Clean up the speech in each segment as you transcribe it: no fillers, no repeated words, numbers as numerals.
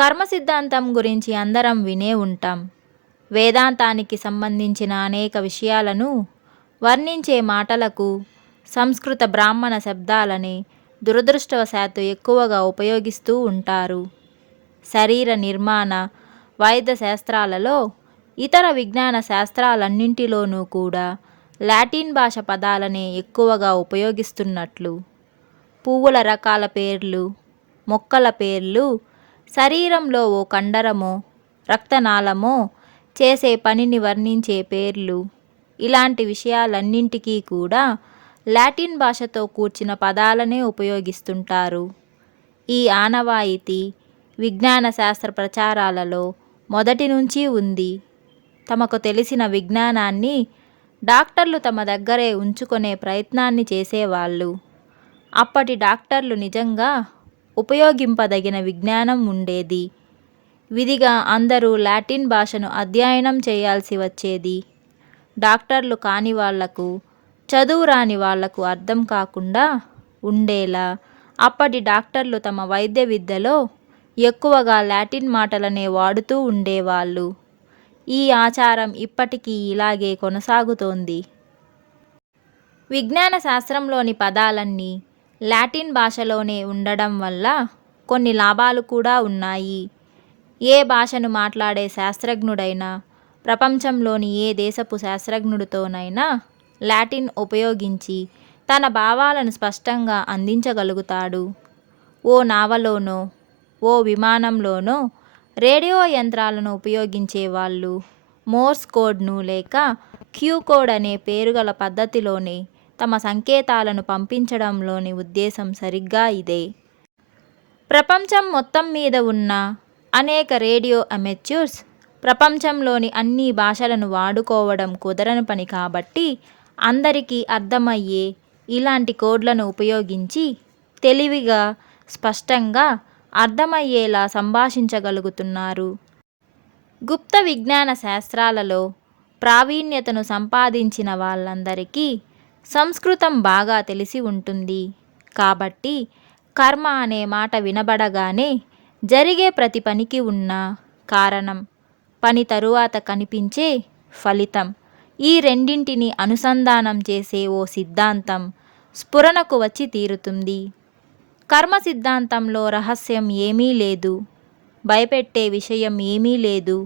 కర్మ సిద్ధాంతం గురించి అందరం వినే ఉంటాం. వేదాంతానికి సంబంధించిన అనేక విషయాలను వర్ణించే మాటలకు సంస్కృత బ్రాహ్మణ శబ్దాలని దురదృష్టవశాత్తు ఎక్కువగా ఉపయోగిస్తూ ఉంటారు. శరీర నిర్మాణ వైద్య శాస్త్రాలలో, ఇతర విజ్ఞాన శాస్త్రాలన్నింటిలోనూ కూడా లాటిన్ భాష పదాలనే ఎక్కువగా ఉపయోగిస్తున్నట్లు పువ్వుల రకాల పేర్లు, మొక్కల పేర్లు, శరీరంలో ఓ కండరమో రక్తనాళమో చేసే పనిని వర్ణించే పేర్లు, ఇలాంటి విషయాలన్నింటికీ కూడా లాటిన్ భాషతో కూర్చిన పదాలనే ఉపయోగిస్తుంటారు. ఈ ఆనవాయితీ విజ్ఞాన శాస్త్ర ప్రచారాలలో మొదటి నుంచి ఉంది. తమకు తెలిసిన విజ్ఞానాన్ని డాక్టర్లు తమ దగ్గరే ఉంచుకునే ప్రయత్నాన్ని చేసేవాళ్ళు. అప్పటి డాక్టర్లు నిజంగా ఉపయోగింపదగిన విజ్ఞానం ఉండేది. విధిగా అందరూ లాటిన్ భాషను అధ్యయనం చేయాల్సి వచ్చేది. డాక్టర్లు కాని వాళ్లకు, చదువు రాని వాళ్లకు అర్థం కాకుండా ఉండేలా అప్పటి డాక్టర్లు తమ వైద్య విద్యలో ఎక్కువగా లాటిన్ మాటలనే వాడుతూ ఉండేవాళ్ళు. ఈ ఆచారం ఇప్పటికీ ఇలాగే కొనసాగుతోంది. విజ్ఞాన శాస్త్రంలోని పదాలన్నీ లాటిన్ భాషలోనే ఉండడం వల్ల కొన్ని లాభాలు కూడా ఉన్నాయి. ఏ భాషను మాట్లాడే శాస్త్రజ్ఞుడైనా ప్రపంచంలోని ఏ దేశపు శాస్త్రజ్ఞుడితోనైనా లాటిన్ ఉపయోగించి తన భావాలను స్పష్టంగా అందించగలుగుతాడు. ఓ నావలోనో, ఓ విమానంలోనో రేడియో యంత్రాలను ఉపయోగించేవాళ్ళు మోర్స్ కోడ్ను లేక క్యూ కోడ్ అనే పేరుగల పద్ధతిలోనే తమ సంకేతాలను పంపించడంలోని ఉద్దేశం సరిగ్గా ఇదే. ప్రపంచం మొత్తం మీద ఉన్న అనేక రేడియో అమెచ్యూర్స్ ప్రపంచంలోని అన్ని భాషలను వాడుకోవడం కుదరని పని కాబట్టి అందరికీ అర్థమయ్యే ఇలాంటి కోడ్లను ఉపయోగించి తెలివిగా, స్పష్టంగా అర్థమయ్యేలా సంభాషించగలుగుతున్నారు. గుప్త విజ్ఞాన శాస్త్రాలలో ప్రావీణ్యతను సంపాదించిన వాళ్ళందరికీ సంస్కృతం బాగా తెలిసి ఉంటుంది. కాబట్టి కర్మ అనే మాట వినబడగానే జరిగే ప్రతి పనికి ఉన్న కారణం, పని తరువాత కనిపించే ఫలితం, ఈ రెండింటిని అనుసంధానం చేసే ఓ సిద్ధాంతం స్ఫురణకు వచ్చి తీరుతుంది. కర్మ సిద్ధాంతంలో రహస్యం ఏమీ లేదు, భయపెట్టే విషయం ఏమీ లేదు.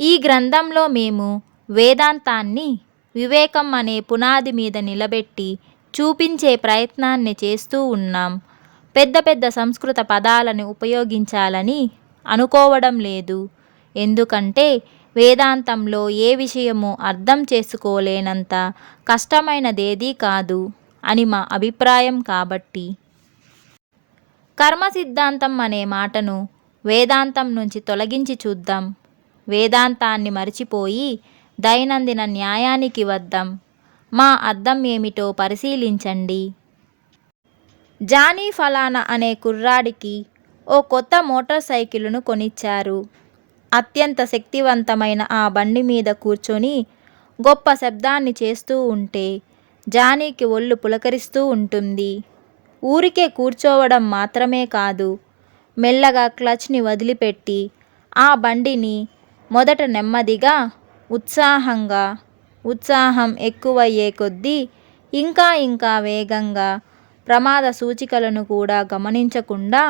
ఈ గ్రంథంలో మేము వేదాంతాన్ని వివేకం అనే పునాది మీద నిలబెట్టి చూపించే ప్రయత్నాన్ని చేస్తూ ఉన్నాం. పెద్ద పెద్ద సంస్కృత పదాలను ఉపయోగించాలని అనుకోవడం లేదు. ఎందుకంటే వేదాంతంలో ఏ విషయమూ అర్థం చేసుకోలేనంత కష్టమైనదేదీ కాదు అని మా అభిప్రాయం. కాబట్టి కర్మ సిద్ధాంతం అనే మాటను వేదాంతం నుంచి తొలగించి చూద్దాం. వేదాంతాన్ని మరిచిపోయి దైనందిన న్యాయానికి వద్దాం. మా అర్థం ఏమిటో పరిశీలించండి. జానీ ఫలానా అనే కుర్రాడికి ఓ కొత్త మోటార్ సైకిలును కొనిచ్చారు. అత్యంత శక్తివంతమైన ఆ బండి మీద కూర్చొని గొప్ప శబ్దాన్ని చేస్తూ ఉంటే జానీకి ఒళ్ళు పులకరిస్తూ ఉంటుంది. ఊరికే కూర్చోవడం మాత్రమే కాదు, మెల్లగా క్లచ్ని వదిలిపెట్టి ఆ బండిని మొదట నెమ్మదిగా, ఉత్సాహంగా, ఉత్సాహం ఎక్కువయ్యే కొద్దీ ఇంకా ఇంకా వేగంగా, ప్రమాద సూచికలను కూడా గమనించకుండా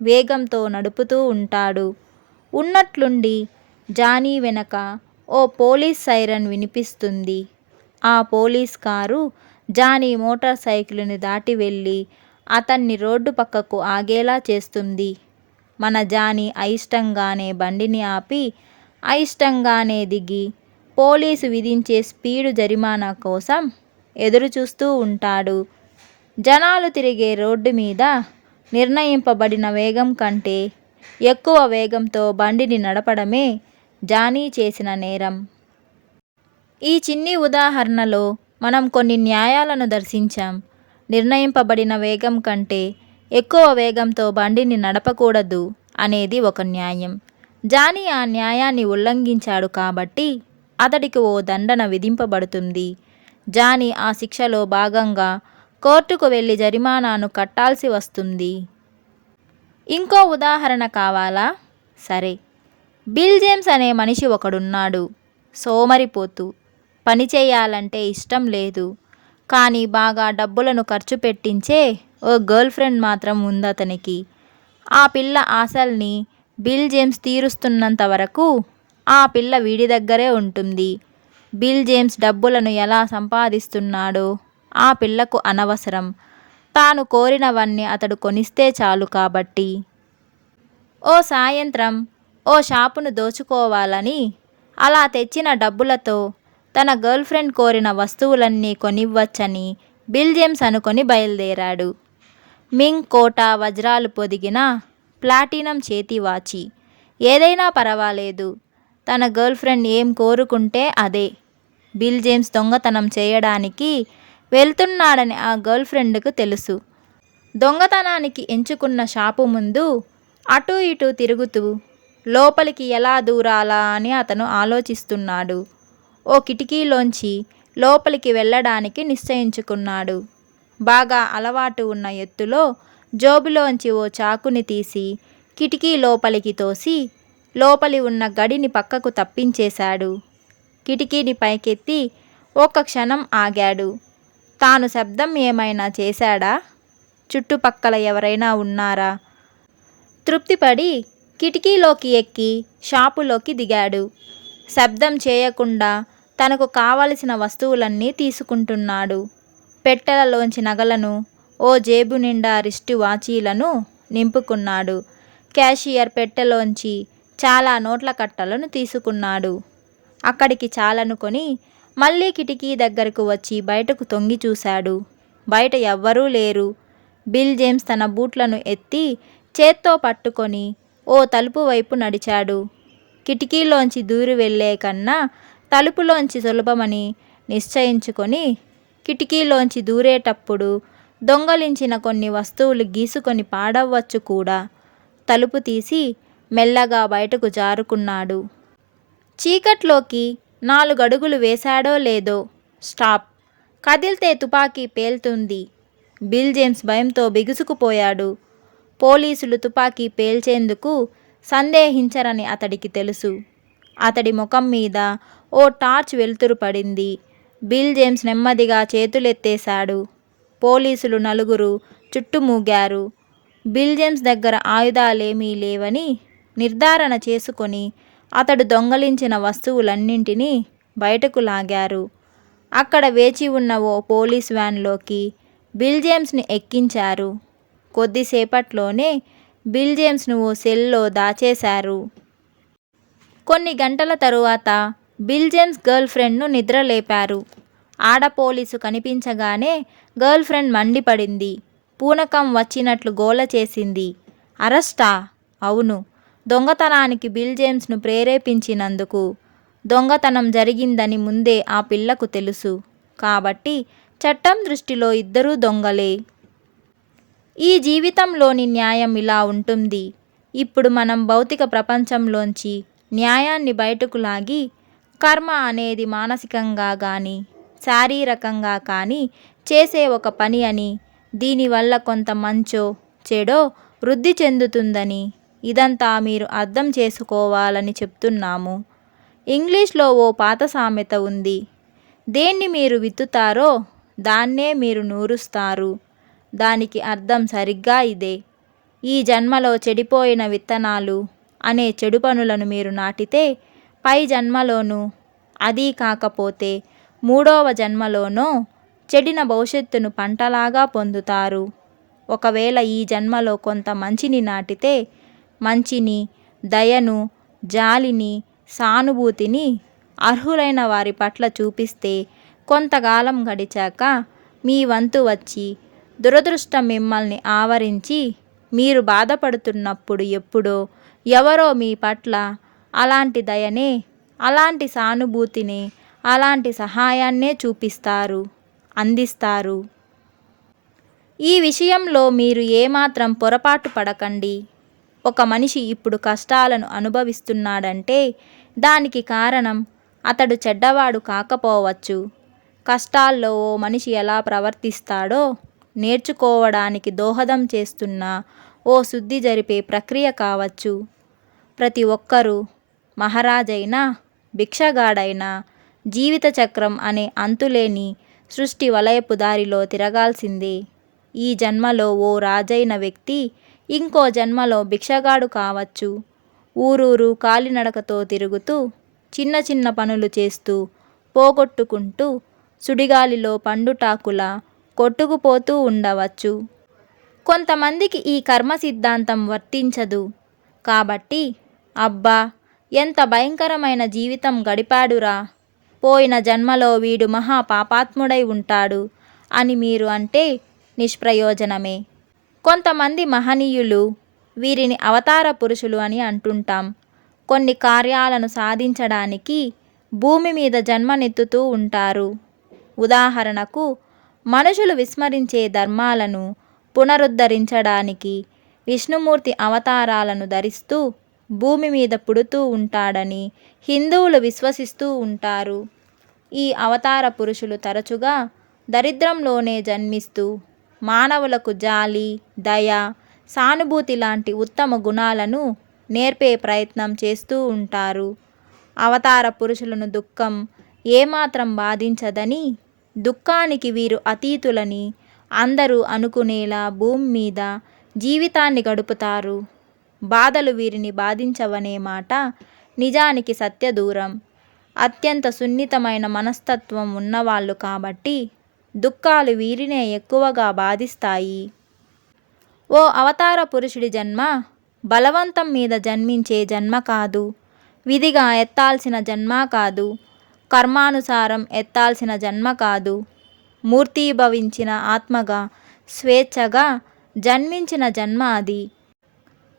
వేగంతో నడుపుతూ ఉంటాడు. ఉన్నట్లుండి జానీ వెనక ఓ పోలీస్ సైరన్ వినిపిస్తుంది. ఆ పోలీస్ కారు జానీ మోటార్ సైకిలుని దాటి వెళ్ళి అతన్ని రోడ్డు పక్కకు ఆగేలా చేస్తుంది. మన జానీ అయిష్టంగానే బండిని ఆపి, అయిష్టంగానే దిగి పోలీసు విధించే స్పీడు జరిమానా కోసం ఎదురుచూస్తూ ఉంటాడు. జనాలు తిరిగే రోడ్డు మీద నిర్ణయింపబడిన వేగం కంటే ఎక్కువ వేగంతో బండిని నడపడమే జానీ చేసిన నేరం. ఈ చిన్ని ఉదాహరణలో మనం కొన్ని న్యాయాలను దర్శించాం. నిర్ణయింపబడిన వేగం కంటే ఎక్కువ వేగంతో బండిని నడపకూడదు అనేది ఒక న్యాయం. జానీ ఆ న్యాయాన్ని ఉల్లంఘించాడు కాబట్టి అతడికి ఓ దండన విధింపబడుతుంది. జానీ ఆ శిక్షలో భాగంగా కోర్టుకు వెళ్ళి జరిమానాను కట్టాల్సి వస్తుంది. ఇంకో ఉదాహరణ కావాలా? సరే, బిల్ జేమ్స్ అనే మనిషి ఒకడున్నాడు. సోమరిపోతు, పని చేయాలంటే ఇష్టం లేదు. కానీ బాగా డబ్బులను ఖర్చు పెట్టించే ఓ గర్ల్ ఫ్రెండ్ మాత్రం ఉందతనికి. ఆ పిల్ల ఆశల్ని బిల్ జేమ్స్ తీరుస్తున్నంత వరకు ఆ పిల్ల వీడి దగ్గరే ఉంటుంది. బిల్ జేమ్స్ డబ్బులను ఎలా సంపాదిస్తున్నాడో ఆ పిల్లకు అనవసరం. తాను కోరినవన్నీ అతడు కొనిస్తే చాలు కాబట్టి. ఓ సాయంత్రం ఓ షాపును దోచుకోవాలని అలా తెచ్చిన డబ్బులతో తన గర్ల్ ఫ్రెండ్ కోరిన వస్తువులన్నీ కొనివ్వచ్చని బిల్ జేమ్స్ అనుకొని బయలుదేరాడు. మింగ్ కోట వజ్రాలు పొదిగిన ప్లాటినం చేతివాచి, ఏదైనా పర్వాలేదు. తన గర్ల్ ఫ్రెండ్ ఏం కోరుకుంటే అదే. బిల్ జేమ్స్ దొంగతనం చేయడానికి వెళ్తున్నాడని ఆ గర్ల్ ఫ్రెండ్కు తెలుసు. దొంగతనానికి ఎంచుకున్న షాపు ముందు అటూ ఇటూ తిరుగుతూ లోపలికి ఎలా దూరాలా అని అతను ఆలోచిస్తున్నాడు. ఓ కిటికీలోంచి లోపలికి వెళ్ళడానికి నిశ్చయించుకున్నాడు. బాగా అలవాటు ఉన్న ఎత్తులో జోబులోంచి ఓ చాకుని తీసి కిటికీ లోపలికి తోసి లోపలి ఉన్న గడిని పక్కకు తప్పించేశాడు. కిటికీని పైకెత్తి ఒక్క క్షణం ఆగాడు. తాను శబ్దం ఏమైనా చేశాడా? చుట్టుపక్కల ఎవరైనా ఉన్నారా? తృప్తిపడి కిటికీలోకి ఎక్కి షాపులోకి దిగాడు. శబ్దం చేయకుండా తనకు కావలసిన వస్తువులన్నీ తీసుకుంటున్నాడు. పెట్టెలలోంచి నగలను, ఓ జేబు నిండా రిస్టు వాచీలను నింపుకున్నాడు. క్యాషియర్ పెట్టెలోంచి చాలా నోట్ల కట్టలను తీసుకున్నాడు. అక్కడికి చాలనుకొని మళ్ళీ కిటికీ దగ్గరకు వచ్చి బయటకు తొంగి చూశాడు. బయట ఎవ్వరూ లేరు. బిల్ జేమ్స్ తన బూట్లను ఎత్తి చేత్తో పట్టుకొని ఓ తలుపు వైపు నడిచాడు. కిటికీలోంచి దూరి వెళ్లే కన్నా తలుపులోంచి సులభమని నిశ్చయించుకొని కిటికీలోంచి దూరేటప్పుడు దొంగలించిన కొన్ని వస్తువులు గీసుకొని పాడవచ్చు కూడా. తలుపు తీసి మెల్లగా బయటకు జారుకున్నాడు. చీకట్లోకి 4 అడుగులు వేశాడో లేదో స్టాప్! కదిల్తే తుపాకీ పేల్తుంది. బిల్ జేమ్స్ భయంతో బిగుసుకుపోయాడు. పోలీసులు తుపాకీ పేల్చేందుకు సందేహించరని అతడికి తెలుసు. అతడి ముఖం మీద ఓ టార్చ్ వెలుతురు పడింది. బిల్ జేమ్స్ నెమ్మదిగా చేతులెత్తేశాడు. పోలీసులు 4 చుట్టుమూగారు. బిల్ జేమ్స్ దగ్గర ఆయుధాలేమీ లేవని నిర్ధారణ చేసుకొని అతడు దొంగలించిన వస్తువులన్నింటినీ బయటకు లాగారు. అక్కడ వేచి ఉన్న ఓ పోలీస్ వ్యాన్లోకి బిల్ జేమ్స్ని ఎక్కించారు. కొద్దిసేపట్లోనే బిల్ జేమ్స్ను ఓ సెల్లో దాచేశారు. కొన్ని గంటల తరువాత బిల్ జేమ్స్ గర్ల్ ఫ్రెండ్ను నిద్రలేపారు. ఆడ పోలీసు కనిపించగానే గర్ల్ ఫ్రెండ్ మండిపడింది. పూనకం వచ్చినట్లు గోల చేసింది. అరెస్టా? అవును, దొంగతనానికి బిల్ జేమ్స్ను ప్రేరేపించినందుకు. దొంగతనం జరిగిందని ముందే ఆ పిల్లకు తెలుసు. కాబట్టి చట్టం దృష్టిలో ఇద్దరూ దొంగలే. ఈ జీవితంలోని న్యాయం ఇలా ఉంటుంది. ఇప్పుడు మనం భౌతిక ప్రపంచంలోంచి న్యాయాన్ని బయటకు లాగి కర్మ అనేది మానసికంగా కానీ శారీరకంగా కానీ చేసే ఒక పని అని, దీనివల్ల కొంత మంచో చెడో వృద్ధి చెందుతుందని, ఇదంతా మీరు అర్థం చేసుకోవాలని చెప్తున్నాము. ఇంగ్లీష్లో ఓ పాత సామెత ఉంది. దేన్ని మీరు విత్తుతారో దాన్నే మీరు నూరుస్తారు. దానికి అర్థం సరిగ్గా ఇదే. ఈ జన్మలో చెడిపోయిన విత్తనాలు అనే చెడు పనులను మీరు నాటితే పై జన్మలోనూ, అదీ కాకపోతే 3వ జన్మలోనో చెడిన భవిష్యత్తును పంటలాగా పొందుతారు. ఒకవేళ ఈ జన్మలో కొంత మంచిని నాటితే మంచిని, దయను, జాలిని, సానుభూతిని అర్హులైన వారి పట్ల చూపిస్తే కొంతకాలం గడిచాక మీ వంతు వచ్చి దురదృష్టం మిమ్మల్ని ఆవరించి మీరు బాధపడుతున్నప్పుడు ఎప్పుడో ఎవరో మీ పట్ల అలాంటి దయనే, అలాంటి సానుభూతిని, అలాంటి సహాయాన్నే చూపిస్తారు, అందిస్తారు. ఈ విషయంలో మీరు ఏమాత్రం పొరపాటు పడకండి. ఒక మనిషి ఇప్పుడు కష్టాలను అనుభవిస్తున్నాడంటే దానికి కారణం అతడు చెడ్డవాడు కాకపోవచ్చు. కష్టాల్లో ఓ మనిషి ఎలా ప్రవర్తిస్తాడో నేర్చుకోవడానికి దోహదం చేస్తున్న ఓ శుద్ధి జరిపే ప్రక్రియ కావచ్చు. ప్రతి ఒక్కరూ, మహారాజైనా భిక్షగాడైనా, జీవిత చక్రం అనే అంతులేని సృష్టి వలయపు దారిలో తిరగాల్సిందే. ఈ జన్మలో ఓ రాజైన వ్యక్తి ఇంకో జన్మలో భిక్షగాడు కావచ్చు. ఊరూరు కాలినడకతో తిరుగుతూ, చిన్న చిన్న పనులు చేస్తూ, పోగొట్టుకుంటూ, సుడిగాలిలో పండుటాకులా కొట్టుకుపోతూ ఉండవచ్చు. కొంతమందికి ఈ కర్మ సిద్ధాంతం వర్తించదు. కాబట్టి అబ్బా, ఎంత భయంకరమైన జీవితం గడిపాడురా, పోయిన జన్మలో వీడు మహా పాపాత్ముడై ఉంటాడు అని మీరు అంటే నిష్ప్రయోజనమే. కొంతమంది మహనీయులు, వీరిని అవతార పురుషులు అని అంటుంటాం, కొన్ని కార్యాలను సాధించడానికి భూమి మీద జన్మనెత్తుతూ ఉంటారు. ఉదాహరణకు, మనుషులు విస్మరించే ధర్మాలను పునరుద్ధరించడానికి విష్ణుమూర్తి అవతారాలను ధరిస్తూ భూమి మీద పుడుతూ ఉంటాడని హిందువులు విశ్వసిస్తూ ఉంటారు. ఈ అవతార పురుషులు తరచుగా దరిద్రంలోనే జన్మిస్తూ మానవులకు జాలి, దయ, సానుభూతి లాంటి ఉత్తమ గుణాలను నేర్పే ప్రయత్నం చేస్తూ ఉంటారు. అవతార పురుషులను దుఃఖం ఏమాత్రం బాధించదని, దుఃఖానికి వీరు అతీతులని అందరూ అనుకునేలా భూమి మీద జీవితాన్ని గడుపుతారు. బాధలు వీరిని బాధించవనే మాట నిజానికి సత్యదూరం. అత్యంత సున్నితమైన మనస్తత్వం ఉన్నవాళ్ళు కాబట్టి దుఃఖాలు వీరినే ఎక్కువగా బాధిస్తాయి. ఓ అవతార పురుషుడి జన్మ బలవంతం మీద జన్మించే జన్మ కాదు. విధిగా ఎత్తాల్సిన జన్మ కాదు. కర్మానుసారం ఎత్తాల్సిన జన్మ కాదు. మూర్తీభవించిన ఆత్మగా స్వేచ్ఛగా జన్మించిన జన్మ అది.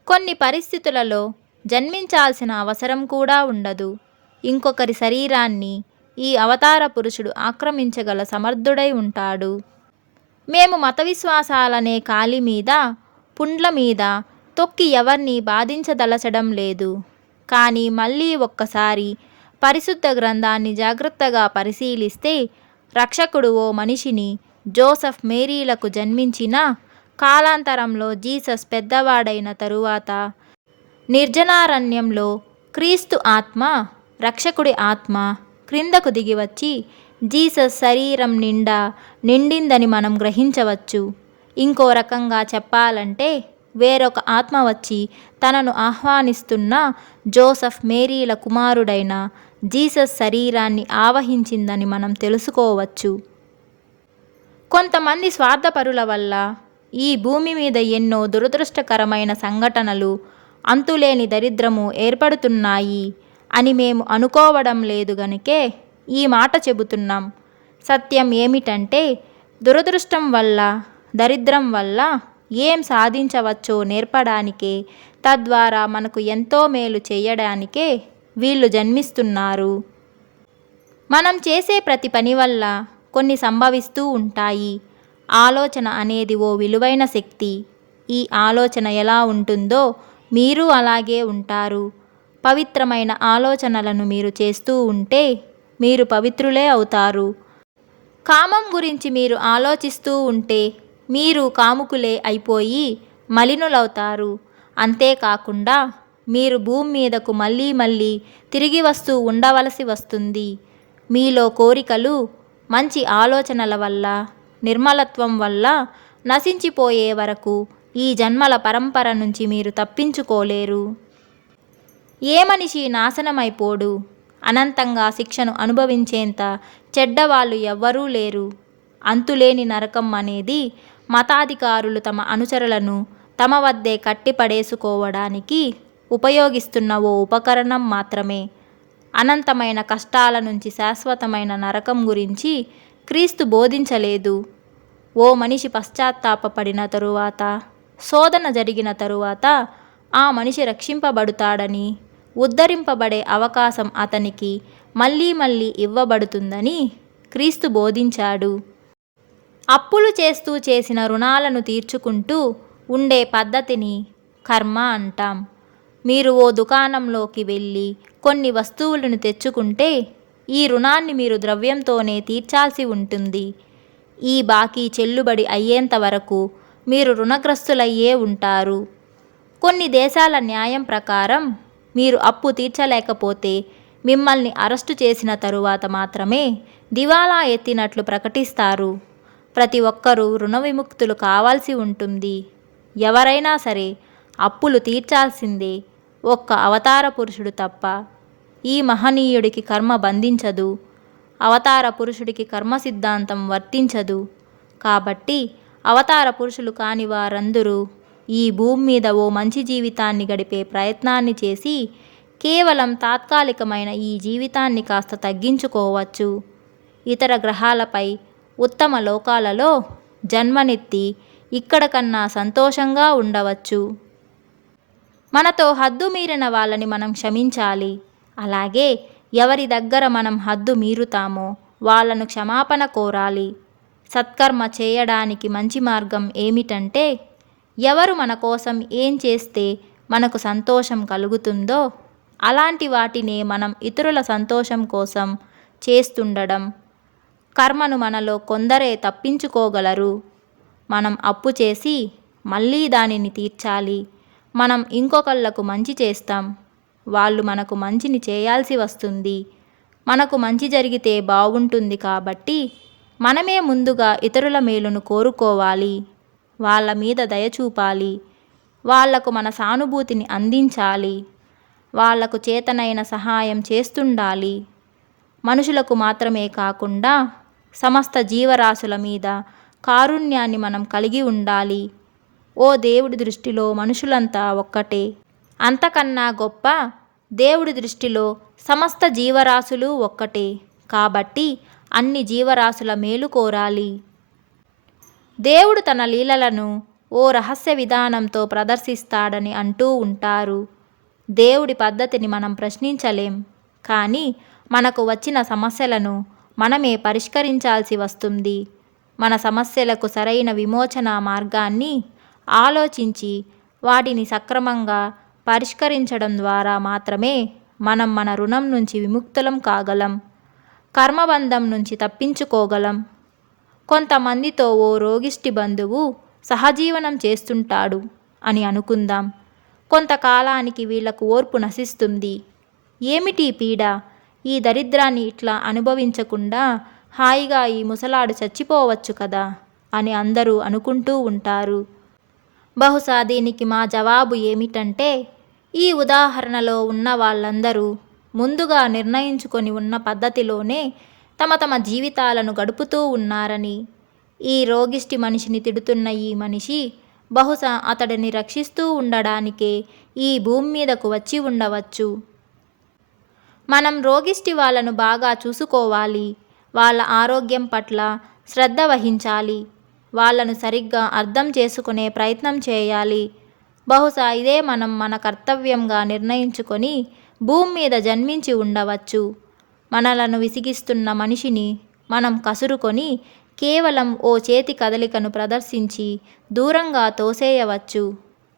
కొన్ని పరిస్థితులలో జన్మించాల్సిన అవసరం కూడా ఉండదు. ఇంకొకరి శరీరాన్ని ఈ అవతార పురుషుడు ఆక్రమించగల సమర్థుడై ఉంటాడు. మేము మత విశ్వాసాలనే కాలి మీద, పుండ్ల మీద తొక్కి ఎవర్నీ బాధించదలచడం లేదు. కానీ మళ్ళీ ఒక్కసారి పరిశుద్ధ గ్రంథాన్ని జాగ్రత్తగా పరిశీలిస్తే, రక్షకుడు ఓ మనిషిని జోసెఫ్ మేరీలకు జన్మించిన కాలాంతరంలో జీసస్ పెద్దవాడైన తరువాత నిర్జనారణ్యంలో క్రీస్తు ఆత్మ, రక్షకుడి ఆత్మ క్రిందకు దిగివచ్చి జీసస్ శరీరం నిండా నిండిందని మనం గ్రహించవచ్చు. ఇంకో రకంగా చెప్పాలంటే, వేరొక ఆత్మ వచ్చి తనను ఆహ్వానిస్తున్న జోసెఫ్ మేరీల కుమారుడైన జీసస్ శరీరాన్ని ఆవహించిందని మనం తెలుసుకోవచ్చు. కొంతమంది స్వార్థపరుల వల్ల ఈ భూమి మీద ఎన్నో దురదృష్టకరమైన సంఘటనలు, అంతులేని దరిద్రము ఏర్పడుతున్నాయి అని మేము అనుకోవడం లేదు గనుకే ఈ మాట చెబుతున్నాం. సత్యం ఏమిటంటే, దురదృష్టం వల్ల, దరిద్రం వల్ల ఏం సాధించవచ్చో నేర్పడానికే, తద్వారా మనకు ఎంతో మేలు చేయడానికే వీళ్ళు జన్మిస్తున్నారు. మనం చేసే ప్రతి పని వల్ల కొన్ని సంభవిస్తూ ఉంటాయి. ఆలోచన అనేది ఓ విలువైన శక్తి. ఈ ఆలోచన ఎలా ఉంటుందో మీరు అలాగే ఉంటారు. పవిత్రమైన ఆలోచనలను మీరు చేస్తూ ఉంటే మీరు పవిత్రులే అవుతారు. కామం గురించి మీరు ఆలోచిస్తూ ఉంటే మీరు కాముకులే అయిపోయి మలినులవుతారు. అంతేకాకుండా మీరు భూమి మీదకు మళ్ళీ మళ్ళీ తిరిగి వస్తూ ఉండవలసి వస్తుంది. మీలో కోరికలు, మంచి ఆలోచనల వల్ల, నిర్మలత్వం వల్ల నశించిపోయే వరకు ఈ జన్మల పరంపర నుంచి మీరు తప్పించుకోలేరు. ఏ మనిషి నాశనమైపోడు. అనంతంగా శిక్షను అనుభవించేంత చెడ్డవాళ్ళు ఎవ్వరూ లేరు. అంతులేని నరకం అనేది మతాధికారులు తమ అనుచరులను తమ వద్దే కట్టిపడేసుకోవడానికి ఉపయోగిస్తున్న ఓ ఉపకరణం మాత్రమే. అనంతమైన కష్టాల నుంచి శాశ్వతమైన నరకం గురించి క్రీస్తు బోధించలేదు. ఓ మనిషి పశ్చాత్తాపపడిన తరువాత, శోధన జరిగిన తరువాత ఆ మనిషి రక్షింపబడుతాడని, ఉద్ధరింపబడే అవకాశం అతనికి మళ్ళీ మళ్ళీ ఇవ్వబడుతుందని క్రీస్తు బోధించాడు. అప్పులు చేస్తూ చేసిన రుణాలను తీర్చుకుంటూ ఉండే పద్ధతిని కర్మ అంటాం. మీరు ఓ దుకాణంలోకి వెళ్ళి కొన్ని వస్తువులను తెచ్చుకుంటే ఈ రుణాన్ని మీరు ద్రవ్యంతోనే తీర్చాల్సి ఉంటుంది. ఈ బాకీ చెల్లుబడి అయ్యేంత వరకు మీరు రుణగ్రస్తులయ్యే ఉంటారు. కొన్ని దేశాల న్యాయం ప్రకారం మీరు అప్పు తీర్చలేకపోతే మిమ్మల్ని అరెస్టు చేసిన తరువాత మాత్రమే దివాలా ఎత్తినట్లు ప్రకటిస్తారు. ప్రతి ఒక్కరూ రుణ విముక్తులు కావాల్సి ఉంటుంది. ఎవరైనా సరే అప్పులు తీర్చాల్సిందే, ఒక్క అవతార పురుషుడు తప్ప. ఈ మహనీయుడికి కర్మ బంధించదు, అవతార పురుషుడికి కర్మ సిద్ధాంతం వర్తించదు. కాబట్టి అవతార పురుషులు కాని వారందరూ ఈ భూమి మీద ఓ మంచి జీవితాన్ని గడిపే ప్రయత్నాన్ని చేసి కేవలం తాత్కాలికమైన ఈ జీవితాన్ని కాస్త తగ్గించుకోవచ్చు. ఇతర గ్రహాలపై ఉత్తమ లోకాలలో జన్మనెత్తి ఇక్కడ కన్నా సంతోషంగా ఉండవచ్చు. మనతో హద్దు మీరిన వాళ్ళని మనం క్షమించాలి. అలాగే ఎవరి దగ్గర మనం హద్దు మీరుతామో వాళ్ళను క్షమాపణ కోరాలి. సత్కర్మ చేయడానికి మంచి మార్గం ఏమిటంటే, ఎవరు మన కోసం ఏం చేస్తే మనకు సంతోషం కలుగుతుందో అలాంటి వాటినే మనం ఇతరుల సంతోషం కోసం చేస్తుండడం. కర్మను మనలో కొందరే తప్పించుకోగలరు. మనం అప్పు చేసి మళ్ళీ దానిని తీర్చాలి. మనం ఇంకొకళ్ళకు మంచి చేస్తాం, వాళ్ళు మనకు మంచిని చేయాల్సి వస్తుంది. మనకు మంచి జరిగితే బాగుంటుంది కాబట్టి మనమే ముందుగా ఇతరుల మేలును కోరుకోవాలి. వాళ్ళ మీద దయ చూపాలి. వాళ్లకు మన సానుభూతిని అందించాలి. వాళ్లకు చేతనైన సహాయం చేస్తుండాలి. మనుషులకు మాత్రమే కాకుండా సమస్త జీవరాశుల మీద కారుణ్యాన్ని మనం కలిగి ఉండాలి. ఓ దేవుడి దృష్టిలో మనుషులంతా ఒక్కటే. అంతకన్నా గొప్ప, దేవుడి దృష్టిలో సమస్త జీవరాశులు ఒక్కటే. కాబట్టి అన్ని జీవరాశుల మేలు కోరాలి. దేవుడు తన లీలలను ఓ రహస్య విధానంతో ప్రదర్శిస్తాడని అంటూ ఉంటారు. దేవుడి పద్ధతిని మనం ప్రశ్నించలేం, కానీ మనకు వచ్చిన సమస్యలను మనమే పరిష్కరించాల్సి వస్తుంది. మన సమస్యలకు సరైన విమోచన మార్గాన్ని ఆలోచించి వాటిని సక్రమంగా పరిష్కరించడం ద్వారా మాత్రమే మనం మన రుణం నుంచి విముక్తులం కాగలం, కర్మబంధం నుంచి తప్పించుకోగలం. కొంతమందితో ఓ రోగిష్టి బంధువు సహజీవనం చేస్తుంటాడు అని అనుకుందాం. కొంతకాలానికి వీళ్లకు ఓర్పు నశిస్తుంది. ఏమిటి పీడ, ఈ దరిద్రాన్ని ఇట్లా అనుభవించకుండా హాయిగా ఈ ముసలాడు చచ్చిపోవచ్చు కదా అని అందరూ అనుకుంటూ ఉంటారు. బహుశా దీనికి మా జవాబు ఏమిటంటే, ఈ ఉదాహరణలో ఉన్న వాళ్ళందరూ ముందుగా నిర్ణయించుకొని ఉన్న పద్ధతిలోనే తమ తమ జీవితాలను గడుపుతూ ఉన్నారని. ఈ రోగిష్టి మనిషిని తిడుతున్న ఈ మనిషి బహుశా అతడిని రక్షిస్తూ ఉండడానికే ఈ భూమి మీదకు వచ్చి ఉండవచ్చు. మనం రోగిష్టి వాళ్ళను బాగా చూసుకోవాలి. వాళ్ళ ఆరోగ్యం పట్ల శ్రద్ధ వహించాలి. వాళ్ళను సరిగ్గా అర్థం చేసుకునే ప్రయత్నం చేయాలి. బహుశా ఇదే మనం మన కర్తవ్యంగా నిర్ణయించుకొని భూమి మీద జన్మించి ఉండవచ్చు. మనలను విసిగిస్తున్న మనిషిని మనం కసురుకొని కేవలం ఓ చేతి కదలికను ప్రదర్శించి దూరంగా తోసేయవచ్చు.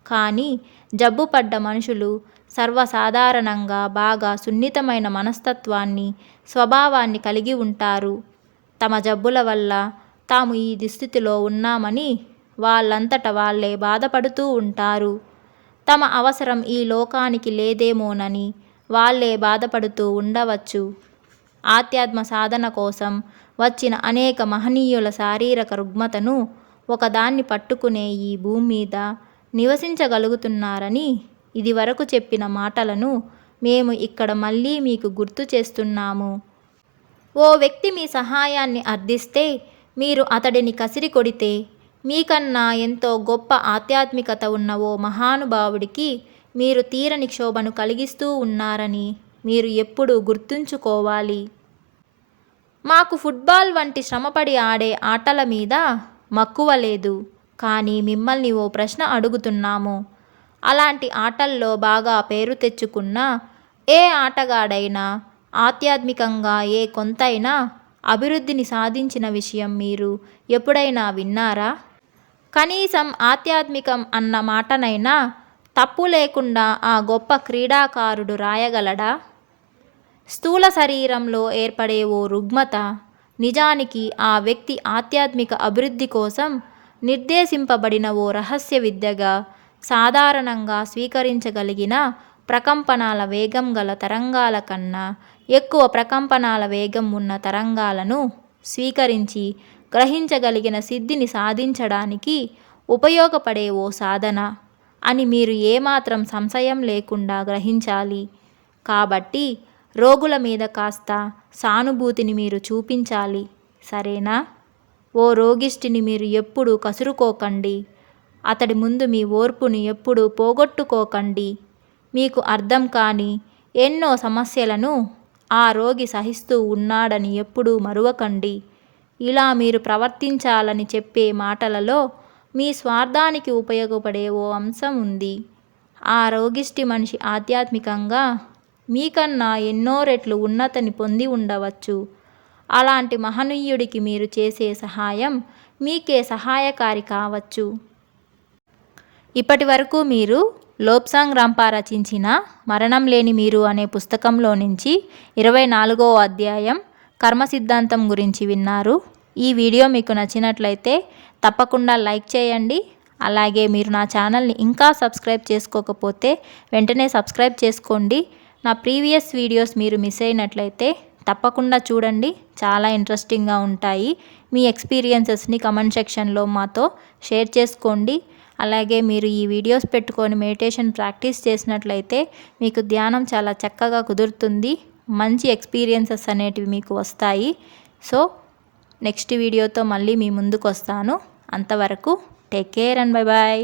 కానీ జబ్బుపడ్డ మనుషులు సర్వసాధారణంగా బాగా సున్నితమైన మనస్తత్వాన్ని, స్వభావాన్ని కలిగి ఉంటారు. తమ జబ్బుల వల్ల తాము ఈ దుస్థితిలో ఉన్నామని వాళ్ళంతట వాళ్ళే బాధపడుతూ ఉంటారు. తమ అవసరం ఈ లోకానికి లేదేమోనని వాళ్ళే బాధపడుతూ ఉండవచ్చు. ఆధ్యాత్మ సాధన కోసం వచ్చిన అనేక మహనీయుల శారీరక రుగ్మతను ఒకదాన్ని పట్టుకునే ఈ భూమి మీద నివసించగలుగుతున్నారని ఇదివరకు చెప్పిన మాటలను మేము ఇక్కడ మళ్ళీ మీకు గుర్తు చేస్తున్నాము. ఓ వ్యక్తి మీ సహాయాన్ని అర్థిస్తే మీరు అతడిని కసిరి కొడితే మీకన్నా ఎంతో గొప్ప ఆధ్యాత్మికత ఉన్న ఓ మహానుభావుడికి మీరు తీరని క్షోభను కలిగిస్తూ ఉన్నారని మీరు ఎప్పుడూ గుర్తుంచుకోవాలి. మాకు ఫుట్బాల్ వంటి శ్రమపడి ఆడే ఆటల మీద మక్కువ లేదు, కానీ మిమ్మల్ని ఓ ప్రశ్న అడుగుతున్నాము. అలాంటి ఆటల్లో బాగా పేరు తెచ్చుకున్న ఏ ఆటగాడైనా ఆధ్యాత్మికంగా ఏ కొంతైనా అభివృద్ధిని సాధించిన విషయం మీరు ఎప్పుడైనా విన్నారా? కనీసం ఆధ్యాత్మికం అన్న మాటనైనా తప్పు లేకుండా ఆ గొప్ప క్రీడాకారుడు రాయగలడా? స్థూల శరీరంలో ఏర్పడే ఓ రుగ్మత నిజానికి ఆ వ్యక్తి ఆధ్యాత్మిక అభివృద్ధి కోసం నిర్దేశింపబడిన ఓ రహస్య విద్యగా సాధారణంగా స్వీకరించగలిగిన ప్రకంపనాల వేగం గల తరంగాల కన్నా ఎక్కువ ప్రకంపనాల వేగం ఉన్న తరంగాలను స్వీకరించి గ్రహించగలిగిన సిద్ధిని సాధించడానికి ఉపయోగపడే ఓ సాధన అని మీరు ఏమాత్రం సంశయం లేకుండా గ్రహించాలి. కాబట్టి రోగుల మీద కాస్త సానుభూతిని మీరు చూపించాలి, సరేనా? ఓ రోగిష్టిని మీరు ఎప్పుడూ కసురుకోకండి. అతడి ముందు మీ ఓర్పుని ఎప్పుడూ పోగొట్టుకోకండి. మీకు అర్థం కాని ఎన్నో సమస్యలను ఆ రోగి సహిస్తూ ఉన్నాడని ఎప్పుడూ మరువకండి. ఇలా మీరు ప్రవర్తించాలని చెప్పే మాటలలో మీ స్వార్థానికి ఉపయోగపడే ఓ అంశం ఉంది. ఆ రోగిష్టి మనిషి ఆధ్యాత్మికంగా మీకన్నా ఎన్నో రెట్లు ఉన్నతిని పొంది ఉండవచ్చు. అలాంటి మహనీయుడికి మీరు చేసే సహాయం మీకే సహాయకారి కావచ్చు. ఇప్పటి వరకు మీరు లోబ్సాంగ్ రంపా రచించిన మరణం లేని మీరు అనే పుస్తకంలో నుంచి 24వ అధ్యాయం కర్మ సిద్ధాంతం గురించి విన్నారు. ఈ వీడియో మీకు నచ్చినట్లయితే తప్పకుండా లైక్ చేయండి. అలాగే మీరు నా ఛానల్ని ఇంకా సబ్స్క్రైబ్ చేసుకోకపోతే వెంటనే సబ్స్క్రైబ్ చేసుకోండి. నా ప్రీవియస్ వీడియోస్ మీరు మిస్ అయినట్లయితే తప్పకుండా చూడండి, చాలా ఇంట్రెస్టింగ్గా ఉంటాయి. మీ ఎక్స్పీరియన్సెస్ని కమెంట్ సెక్షన్లో మాతో షేర్ చేసుకోండి. అలాగే మీరు ఈ వీడియోస్ పెట్టుకొని మెడిటేషన్ ప్రాక్టీస్ చేసినట్లయితే మీకు ధ్యానం చాలా చక్కగా కుదురుతుంది. మంచి ఎక్స్పీరియన్సెస్ అనేటివి మీకు వస్తాయి. సో నెక్స్ట్ వీడియోతో మళ్ళీ మీ ముందుకు వస్తాను. అంతవరకు take care and bye bye.